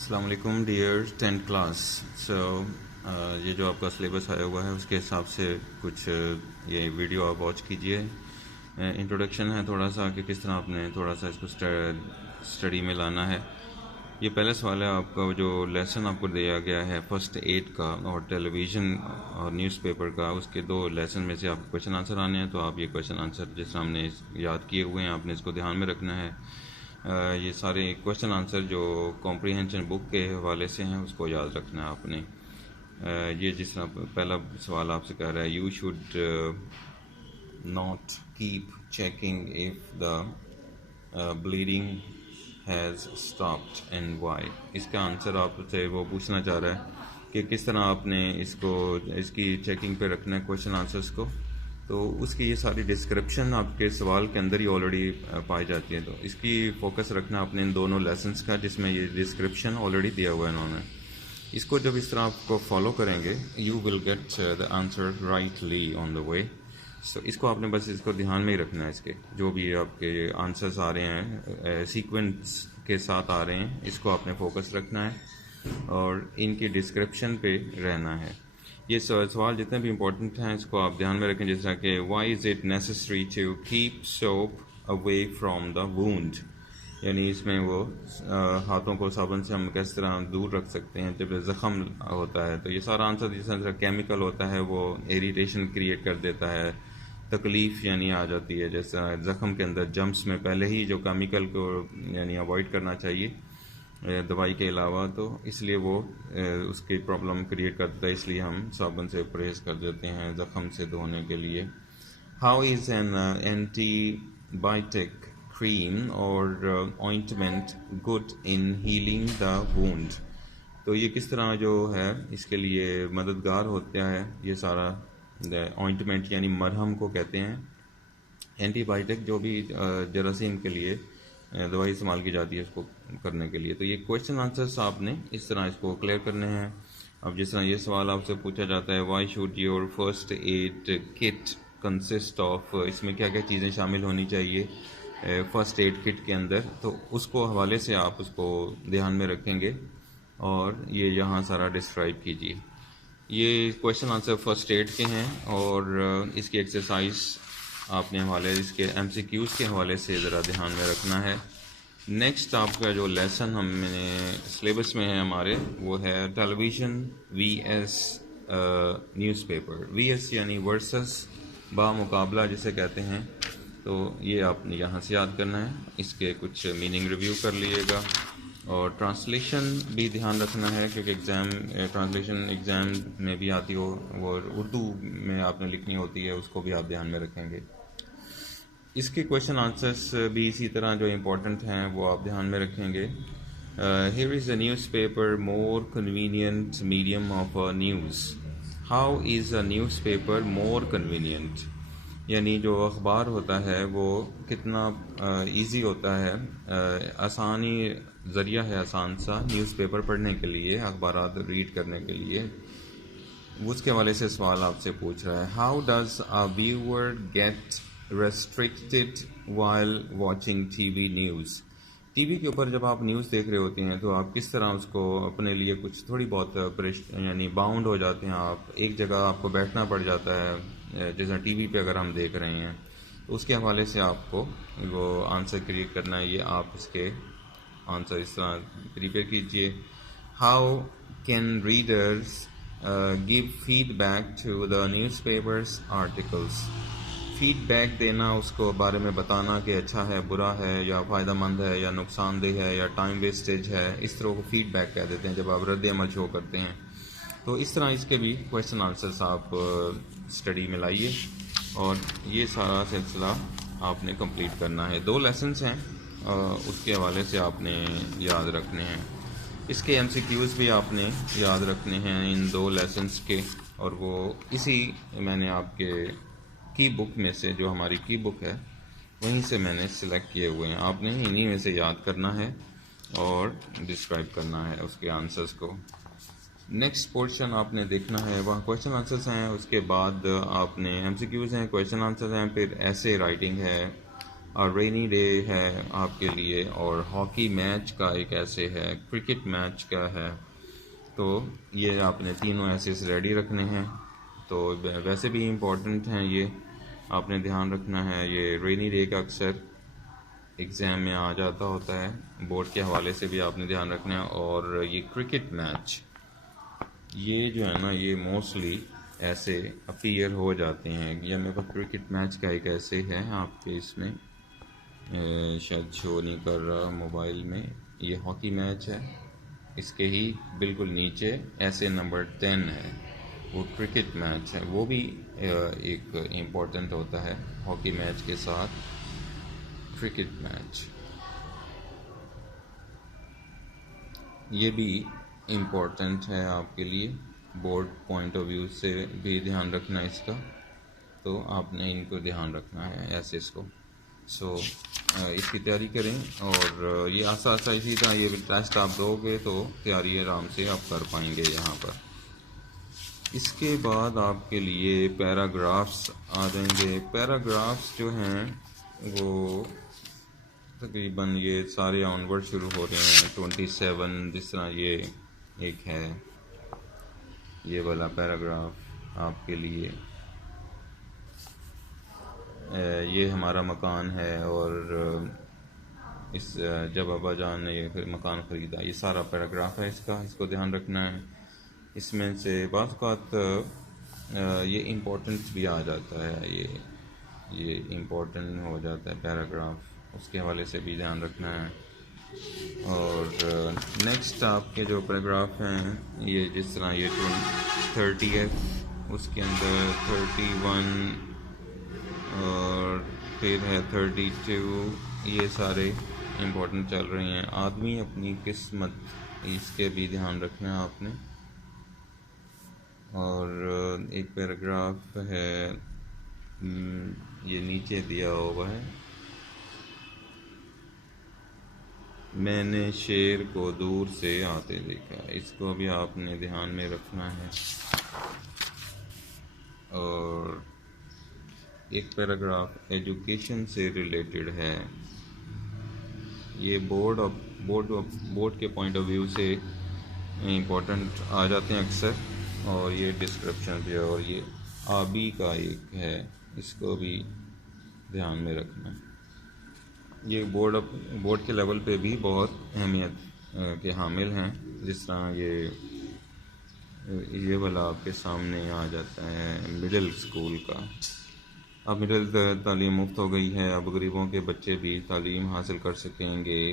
السلام علیکم dear 10th class. یہ جو آپ کا سلیبس آیا ہوا ہے اس کے حساب سے کچھ یہ ویڈیو آپ واچ کیجئے. انٹروڈکشن ہے تھوڑا سا کہ کس طرح آپ نے تھوڑا سا اس کو اسٹڈی میں لانا ہے. یہ پہلا سوال ہے آپ کا جو لیسن آپ کو دیا گیا ہے فرسٹ ایڈ کا اور ٹیلی ویژن اور نیوز پیپر کا، اس کے 2 لیسن میں سے آپ کو کویشچن آنسر آنے ہیں. تو آپ یہ کویشچن آنسر جس طرح ہم نے یاد کیے ہوئے ہیں آپ نے اس کو دھیان میں رکھنا ہے. یہ سارے کویشچن آنسر جو کمپریہنشن بک کے حوالے سے ہیں اس کو یاد رکھنا ہے آپ نے. یہ جس طرح پہلا سوال آپ سے کہہ رہا ہے you should not keep checking if the bleeding has stopped and why. اس کا آنسر آپ سے وہ پوچھنا چاہ رہا ہے کہ کس طرح آپ نے اس کی چیکنگ پہ رکھنا ہے کویشچن آنسرس کو. تو اس کی یہ ساری ڈسکرپشن آپ کے سوال کے اندر ہی آلریڈی پائی جاتی ہے. تو اس کی فوکس رکھنا اپنے ان دونوں لیسنس کا جس میں یہ ڈسکرپشن آلریڈی دیا ہوا ہے انہوں نے. اس کو جب اس طرح آپ کو فالو کریں گے you will get the answer rightly on the way. اس کو آپ نے بس اس کو دھیان میں ہی رکھنا ہے. اس کے جو بھی آپ کے آنسرس آ رہے ہیں سیکوینس کے ساتھ آ رہے ہیں اس کو آپ نے فوکس رکھنا ہے اور ان کی ڈسکرپشن پہ رہنا ہے. یہ سوال جتنے بھی امپورٹنٹ ہیں اس کو آپ دھیان میں رکھیں. جس طرح کہ why is it necessary to keep soap away from the wound, یعنی اس میں وہ ہاتھوں کو صابن سے ہم کس طرح دور رکھ سکتے ہیں جب زخم ہوتا ہے. تو یہ سارا آنسر جس طرح کیمیکل ہوتا ہے وہ اریٹیشن کریٹ کر دیتا ہے، تکلیف یعنی آ جاتی ہے. جیسا زخم کے اندر جمپس میں پہلے ہی جو کیمیکل کو یعنی اوائڈ کرنا چاہیے دوائی کے علاوہ، تو اس لیے وہ اس کی پرابلم کریٹ کرتا ہے. اس لیے ہم صابن سے پرہیز کر دیتے ہیں زخم سے دھونے کے لیے. How is an antibiotic cream or ointment good in healing the wound. تو یہ کس طرح جو ہے اس کے لیے مددگار ہوتا ہے. یہ سارا آئنٹمنٹ یعنی مرہم کو کہتے ہیں. اینٹی بائیوٹک جو بھی جراثیم کے لیے دوائی استعمال کی جاتی ہے اس کو کرنے کے لیے. تو یہ کویشچن آنسرس آپ نے اس طرح اس کو کلیئر کرنے ہیں. اب جس طرح یہ سوال آپ سے پوچھا جاتا ہے why should your first aid kit consist of, اس میں کیا کیا چیزیں شامل ہونی چاہیے فرسٹ ایڈ کٹ کے اندر، تو اس کو حوالے سے آپ اس کو دھیان میں رکھیں گے اور یہ یہاں سارا ڈسکرائب کیجیے. یہ کویشچن آنسر فرسٹ ایڈ کے ہیں اور اس کی ایکسرسائز آپ نے حوالے اس کے ایم سی کیوز کے حوالے سے ذرا دھیان میں رکھنا ہے. نیکسٹ آپ کا جو لیسن ہم نے سلیبس میں ہے ہمارے وہ ہے television V S newspaper. V S یعنی ورسس، بامقابلہ جسے کہتے ہیں. تو یہ آپ نے یہاں سے یاد کرنا ہے. اس کے کچھ میننگ ریویو کر لیے گا اور ٹرانسلیشن بھی دھیان رکھنا ہے کیونکہ ٹرانسلیشن ایگزام میں بھی آتی ہو وہ اردو میں آپ نے لکھنی ہوتی ہے، اس کو بھی آپ دھیان میں رکھیں گے. اس کے کویشچن آنسرس بھی اسی طرح جو امپورٹنٹ ہیں وہ آپ دھیان میں رکھیں گے. Here is a news paper more convenient medium of news. How is a news paper more convenient, یعنی جو اخبار ہوتا ہے وہ کتنا ایزی ہوتا ہے، آسانی ذریعہ ہے آسان سا نیوز پیپر پڑھنے کے لیے، اخبارات ریڈ کرنے کے لیے. اس کے حوالے سے سوال آپ سے پوچھ رہا ہے how does a viewer get restricted while watching T V news. T V کے اوپر جب آپ نیوز دیکھ رہے ہوتے ہیں تو آپ کس طرح اس کو اپنے لیے کچھ تھوڑی بہت یعنی باؤنڈ ہو جاتے ہیں. آپ ایک جگہ آپ کو بیٹھنا پڑ جاتا ہے جیسا ٹی وی پہ اگر ہم دیکھ رہے ہیں. تو اس کے حوالے سے آپ کو وہ آنسر کریٹ کرنا ہے. یہ آپ اس کے آنسر اس طرح پریپیئر کیجئے. How can readers give feedback to the newspapers articles. Feedback دینا، اس کو بارے میں بتانا کہ اچھا ہے، برا ہے، یا فائدہ مند ہے، یا نقصان دہ ہے، یا ٹائم ویسٹیج ہے، اس طرح کو فیڈ بیک کہہ دیتے ہیں جب آپ رد عمل شو کرتے ہیں. تو اس طرح اس کے بھی کویشچن آنسرس آپ اسٹڈی میں لائیے اور یہ سارا سلسلہ آپ نے کمپلیٹ کرنا ہے. 2 لیسنس ہیں اس کے حوالے سے آپ نے یاد رکھنے ہیں. اس کے ایم سی کیوز بھی آپ نے یاد رکھنے ہیں ان 2 لیسنس کے، اور وہ اسی میں نے آپ کے کی بک میں سے جو ہماری کی بک ہے وہیں سے میں نے سلیکٹ کیے ہوئے ہیں. آپ نے انہی میں سے یاد کرنا ہے اور ڈسکرائب کرنا ہے اس کے آنسرس کو. نیکسٹ پورشن آپ نے دیکھنا ہے وہاں کویشچن آنسرس ہیں، اس کے بعد آپ نے ایم سی کیوز ہیں، کویشچن آنسرس ہیں، پھر ایسے رائٹنگ ہے اور رینی ڈے ہے آپ کے لیے، اور ہاکی میچ کا ایک ایسے ہے، کرکٹ میچ کا ہے. تو یہ آپ نے تینوں ایسے ریڈی رکھنے ہیں. تو ویسے بھی امپورٹنٹ ہیں، یہ آپ نے دھیان رکھنا ہے. یہ رینی ڈے کا اکثر ایگزام میں آ جاتا ہوتا ہے، بورڈ کے حوالے سے بھی آپ نے دھیان رکھنا ہے. اور یہ کرکٹ میچ، یہ جو ہے نا، یہ موسٹلی ایسے اپیئر ہو جاتے ہیں. یہ میرے پاس کرکٹ میچ کا ایک ایسے ہے آپ کے، اس میں شاید شو نہیں کر رہا موبائل میں. یہ ہاکی میچ ہے، اس کے ہی بالکل نیچے ایسے نمبر 10 ہے، وہ کرکٹ میچ ہے. وہ بھی ایک امپورٹنٹ ہوتا ہے ہاکی میچ کے ساتھ کرکٹ میچ. یہ بھی امپورٹنٹ ہے آپ کے لیے، بورڈ پوائنٹ آف ویو سے بھی دھیان رکھنا ہے اس کا. تو آپ نے ان کو دھیان رکھنا ہے ایسے اس کو. سو اس کی تیاری کریں، اور یہ آسا اسی طرح یہ ٹیسٹ آپ دو گے تو تیاری آرام سے آپ کر پائیں گے یہاں پر. اس کے بعد آپ کے لیے پیراگرافس آ جائیں گے. پیراگرافس جو ہیں وہ تقریباً یہ سارے آن ورڈ شروع ہو رہے ہیں. 27 جس طرح یہ ایک ہے، یہ والا پیراگراف آپ کے لیے. یہ ہمارا مکان ہے، اور اس جب ابا جان نے پھر مکان خریدا، یہ سارا پیراگراف ہے اس کا، اس کو دھیان رکھنا ہے. اس میں سے بعض اوقات یہ امپورٹنٹ بھی آ جاتا ہے، یہ امپورٹنٹ ہو جاتا ہے پیراگراف، اس کے حوالے سے بھی دھیان رکھنا ہے. اور نیکسٹ آپ کے جو پیراگراف ہیں، یہ جس طرح یہ 30 اس کے اندر 31 اور پھر ہے 32، یہ سارے امپورٹنٹ چل رہے ہیں. آدمی اپنی قسمت، اس کے بھی دھیان رکھنا ہے آپ نے. اور ایک پیراگراف ہے، یہ نیچے دیا ہوا ہے، میں نے شیر کو دور سے آتے دیکھا. اس کو بھی آپ نے دھیان میں رکھنا ہے. اور ایک پیراگراف ایجوکیشن سے ریلیٹڈ ہے. یہ بورڈ کے پوائنٹ آف ویو سے امپورٹنٹ آ جاتے ہیں اکثر. اور یہ ڈسکرپشن بھی ہے، اور یہ آبی کا ایک ہے، اس کو بھی دھیان میں رکھنا ہے. یہ بورڈ کے لیول پہ بھی بہت اہمیت کے حامل ہیں. جس طرح یہ والا آپ کے سامنے آ جاتا ہے مڈل اسکول کا. اب مڈل تعلیم مفت ہو گئی ہے، اب غریبوں کے بچے بھی تعلیم حاصل کر سکیں گے.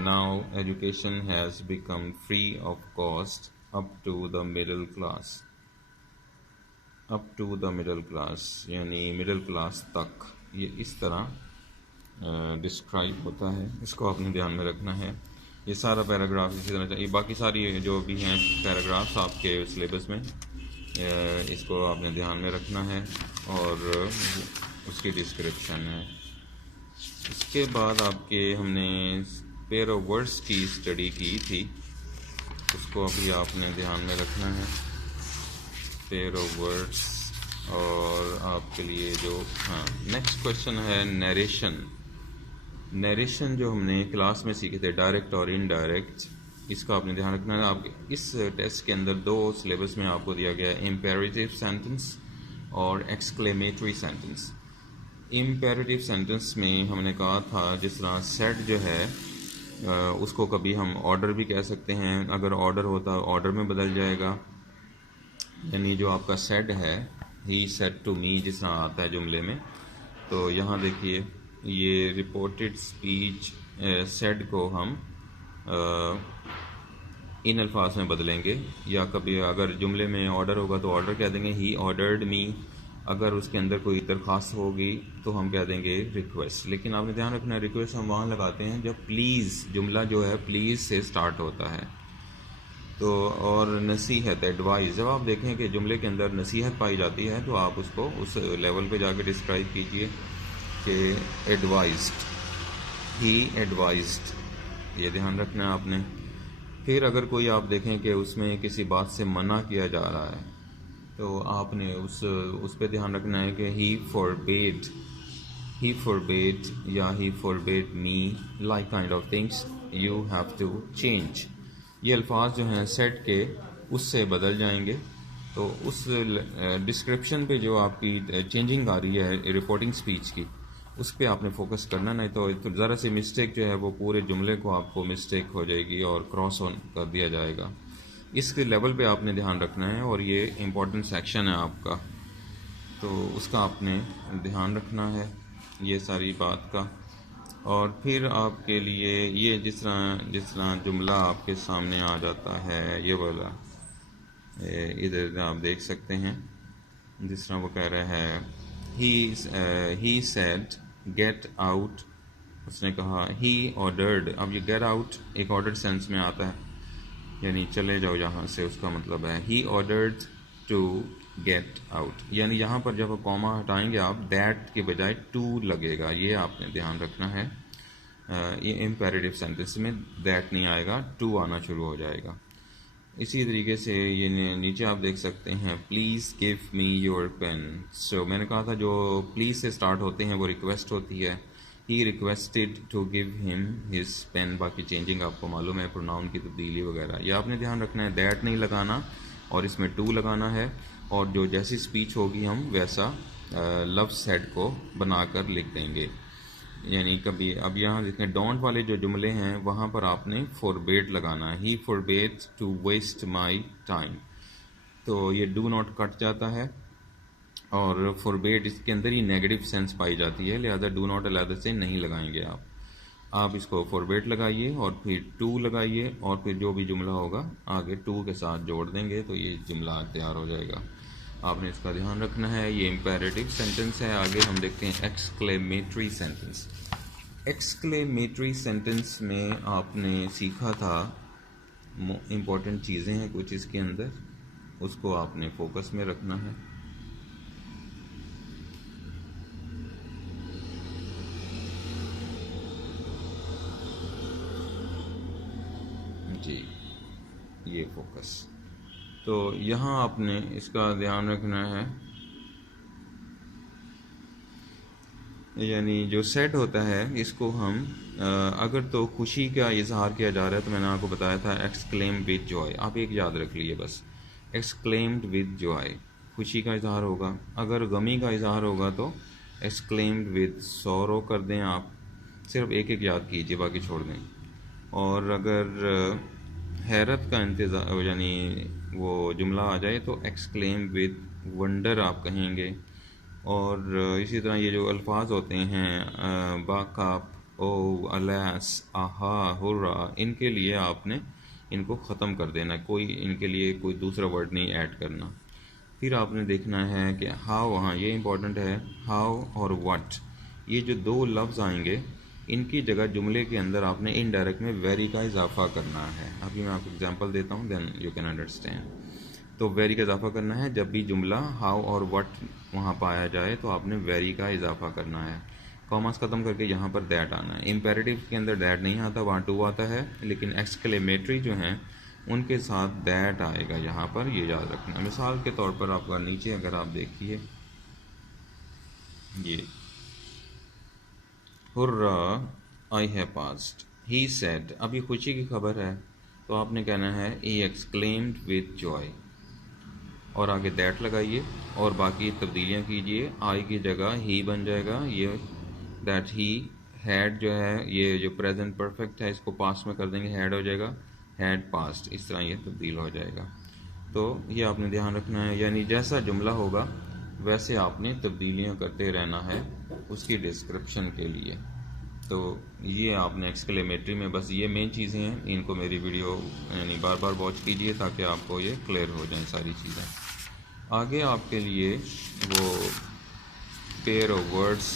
Now education has become free of cost up to the middle class. Up to the middle class یعنی مڈل کلاس تک، یہ اس طرح ڈسکرائب ہوتا ہے. اس کو آپ نے دھیان میں رکھنا ہے. یہ سارا پیراگراف اسی طرح چاہیے. باقی ساری جو بھی ہیں پیراگرافس آپ کے سلیبس میں، اس کو آپ نے دھیان میں رکھنا ہے، اور اس کی ڈسکرپشن ہے. اس کے بعد آپ کے ہم نے پیر آف ورڈس کی اسٹڈی کی تھی، اس کو ابھی آپ نے دھیان میں رکھنا ہے. پیر آف ورڈس. اور آپ کے لیے جو نیکسٹ کوشچن ہے نیریشن. نیریشن جو ہم نے کلاس میں سیکھے تھے، ڈائریکٹ اور انڈائریکٹ، اس کا آپ نے دھیان رکھنا ہے. آپ اس ٹیسٹ کے اندر 2 سلیبس میں آپ کو دیا گیا ہے، امپیریٹیو سینٹنس اور ایکسکلیمیٹری سینٹنس. امپیریٹیو سینٹنس میں ہم نے کہا تھا جس طرح سیٹ جو ہے اس کو کبھی ہم آرڈر بھی کہہ سکتے ہیں. اگر آرڈر ہوتا آرڈر میں بدل جائے گا. یعنی جو آپ کا سیٹ ہے، ہی سیڈ ٹو می جس طرح آتا ہے جملے میں، تو یہاں دیکھیے یہ رپورٹڈ اسپیچ سیڈ کو ہم ان الفاظ میں بدلیں گے. یا کبھی اگر جملے میں آرڈر ہوگا تو آرڈر کہہ دیں گے ہی آرڈرڈ می. اگر اس کے اندر کوئی درخواست ہوگی تو ہم کہہ دیں گے ریکویسٹ. لیکن آپ نے دھیان رکھنا ہے ریکویسٹ ہم وہاں لگاتے ہیں جب پلیز، جملہ جو ہے پلیز سے سٹارٹ ہوتا ہے. تو اور نصیحت، ایڈوائز، جب آپ دیکھیں کہ جملے کے اندر نصیحت پائی جاتی ہے تو آپ اس کو اس لیول پہ جا کے ڈسکرائب کیجئے کہ ایڈوائزڈ، ہی ایڈوائزڈ. یہ دھیان رکھنا ہے آپ نے. پھر اگر کوئی آپ دیکھیں کہ اس میں کسی بات سے منع کیا جا رہا ہے تو آپ نے اس پہ دھیان رکھنا ہے کہ ہی he forbade یا he forbade me like kind of things you have to change. یہ الفاظ جو ہیں سیٹ کے اس سے بدل جائیں گے. تو اس ڈسکرپشن پہ جو آپ کی چینجنگ آ رہی ہے رپورٹنگ سپیچ کی اس پہ آپ نے فوکس کرنا, نہیں تو ذرا سی مسٹیک جو ہے وہ پورے جملے کو آپ کو مسٹیک ہو جائے گی اور کراس آن کر دیا جائے گا. اس کے لیول پہ آپ نے دھیان رکھنا ہے, اور یہ امپورٹنٹ سیکشن ہے آپ کا, تو اس کا آپ نے دھیان رکھنا ہے یہ ساری بات کا. اور پھر آپ کے لیے یہ جس طرح جملہ آپ کے سامنے آ جاتا ہے یہ والا, ادھر آپ دیکھ سکتے ہیں جس طرح وہ کہہ رہا ہے he said get out, اس نے کہا he ordered. اب یہ get out ایک ordered سینس میں آتا ہے, یعنی چلے جاؤ یہاں سے, اس کا مطلب ہے he ordered to get out. یعنی یہاں پر جب کوما ہٹائیں گے آپ that کے بجائے to لگے گا, یہ آپ نے دھیان رکھنا ہے. یہ امپیریٹیو سینٹنس میں that نہیں آئے گا, to آنا شروع ہو جائے گا. اسی طریقے سے یہ نیچے آپ دیکھ سکتے ہیں please give me your pen. So میں نے کہا تھا جو پلیز سے اسٹارٹ ہوتے ہیں وہ ریکویسٹ ہوتی ہے. ہی ریکویسٹڈ ٹو گیو ہم ہز پین. باقی چینجنگ آپ کو معلوم ہے, پروناؤن کی تبدیلی وغیرہ, یہ آپ نے دھیان رکھنا ہے. دیٹ نہیں لگانا اور اس میں ٹو لگانا ہے, اور جو جیسی اسپیچ ہوگی ہم ویسا لفظ ہیڈ کو بنا کر لکھ دیں گے. یعنی کبھی اب یہاں دیکھیں ڈونٹ والے جو جملے ہیں وہاں پر آپ نے فوربیڈ لگانا ہے. ہی فوربیڈ ٹو ویسٹ مائی ٹائم, تو یہ ڈو ناٹ کٹ جاتا ہے, اور فوربیڈ اس کے اندر ہی نیگیٹو سینس پائی جاتی ہے, لہذا ڈو ناٹ علیحدہ سے نہیں لگائیں گے آپ. آپ اس کو فوربیڈ لگائیے اور پھر ٹو لگائیے, اور پھر جو بھی جملہ ہوگا آگے ٹو کے ساتھ جوڑ دیں گے تو یہ جملہ تیار ہو جائے گا. آپ نے اس کا دھیان رکھنا ہے. یہ امپیریٹیو سینٹنس ہے. آگے ہم دیکھتے ہیں ایکسکلیمیٹری سینٹنس. ایکسکلیمیٹری سینٹنس میں آپ نے سیکھا تھا امپورٹنٹ چیزیں ہیں کچھ اس کے اندر, اس کو آپ نے فوکس میں رکھنا ہے. جی یہ فوکس, تو یہاں آپ نے اس کا دھیان رکھنا ہے. یعنی جو سیٹ ہوتا ہے اس کو ہم اگر تو خوشی کا اظہار کیا جا رہا ہے تو میں نے آپ کو بتایا تھا ایکسکلیم ود جوائے. آپ ایک یاد رکھ لیجیے بس, ایکسکلیمڈ ود جوائے خوشی کا اظہار ہوگا. اگر غمی کا اظہار ہوگا تو ایکسکلیمڈ ود سورو کر دیں. آپ صرف ایک یاد کیجیے, باقی چھوڑ دیں. اور اگر حیرت کا انتظار یعنی وہ جملہ آ جائے تو ایکسکلیم ود ونڈر آپ کہیں گے. اور اسی طرح یہ جو الفاظ ہوتے ہیں باکاپ, او, الیس, آہا, ہرا, ان کے لیے آپ نے ان کو ختم کر دینا, کوئی ان کے لیے کوئی دوسرا ورڈ نہیں ایڈ کرنا. پھر آپ نے دیکھنا ہے کہ ہاؤ, وہاں یہ امپورٹنٹ ہے, ہاؤ اور واٹ, یہ جو دو لفظ آئیں گے ان کی جگہ جملے کے اندر آپ نے انڈائریکٹ میں ویری کا اضافہ کرنا ہے. ابھی میں آپ کو اگزامپل دیتا ہوں, دین یو کین انڈرسٹینڈ. تو ویری کا اضافہ کرنا ہے. جب بھی جملہ ہاؤ اور وٹ وہاں پایا جائے تو آپ نے ویری کا اضافہ کرنا ہے. کاماس ختم کر کے یہاں پر دیٹ آنا ہے. امپیریٹیو کے اندر دیٹ نہیں آتا, وہاں ٹو آتا ہے, لیکن ایکسکلیمیٹری جو ہیں ان کے ساتھ دیٹ آئے گا یہاں پر, یہ یاد رکھنا. مثال کے طور پر آپ کا نیچے اگر آپ دیکھیے یہ ہرا I have passed, he said, اب یہ خوشی کی خبر ہے تو آپ نے کہنا ہے ہی ایکسکلیمڈ ود جوائے, اور آگے دیٹ لگائیے اور باقی تبدیلیاں کیجئے. آئی کی جگہ ہی بن جائے گا. یہ دیٹ ہی ہیڈ جو ہے یہ جو پریزنٹ پرفیکٹ ہے اس کو پاسٹ میں کر دیں گے, ہیڈ ہو جائے گا ہیڈ پاسٹ, اس طرح یہ تبدیل ہو جائے گا. تو یہ آپ نے دھیان رکھنا ہے. یعنی جیسا جملہ ہوگا ویسے آپ نے تبدیلیاں کرتے رہنا ہے اس کی ڈسکرپشن کے لیے. تو یہ آپ نے ایکسکلیمیٹری میں بس یہ مین چیزیں ہیں, ان کو میری ویڈیو یعنی بار بار واچ کیجئے تاکہ آپ کو یہ کلیئر ہو جائیں ساری چیزیں. آگے آپ کے لیے وہ پیئر آف ورڈز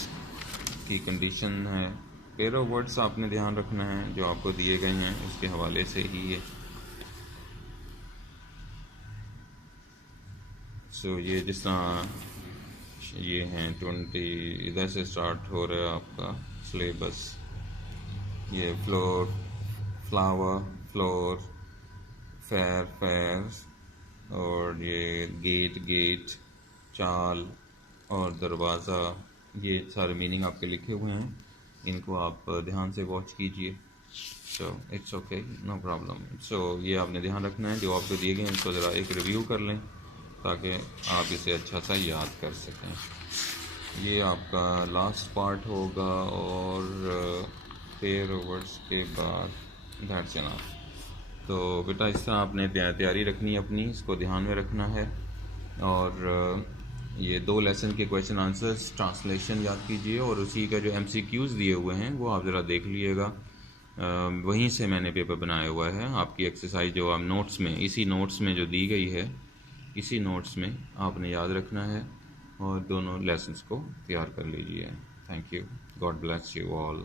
کی کنڈیشن ہے. پیئر آف ورڈز آپ نے دھیان رکھنا ہے جو آپ کو دیے گئے ہیں اس کے حوالے سے ہی ہے. سو یہ جس طرح یہ ہیں 20 ادھر سے سٹارٹ ہو رہا ہے آپ کا سلیبس. یہ فلور, فلاور, فلور, فیر, فیر, اور یہ گیٹ, گیٹ, چال اور دروازہ, یہ سارے میننگ آپ کے لکھے ہوئے ہیں، ان کو آپ دھیان سے واچ کیجئے. So it's okay, no problem. So یہ آپ نے دھیان رکھنا ہے، جو آپ کو دیے گئے ہیں اس کو ذرا ایک ریویو کر لیں تاکہ آپ اسے اچھا سا یاد کر سکیں. یہ آپ کا لاسٹ پارٹ ہوگا اور پیر اوورس کے بعد دیٹس انف. تو بیٹا اس طرح آپ نے تیاری رکھنی ہے اپنی، اس کو دھیان میں رکھنا ہے. اور یہ 2 لیسن کے کویشچن آنسرس ٹرانسلیشن یاد کیجئے، اور اسی کا جو MCQs دیے ہوئے ہیں وہ آپ ذرا دیکھ لیے گا. وہیں سے میں نے پیپر بنایا ہوا ہے. آپ کی ایکسرسائز جو آپ نوٹس میں، اسی نوٹس میں جو دی گئی ہے، اسی نوٹس میں آپ نے یاد رکھنا ہے اور دونوں لیسنس کو تیار کر لیجئے. Thank you. God bless you all.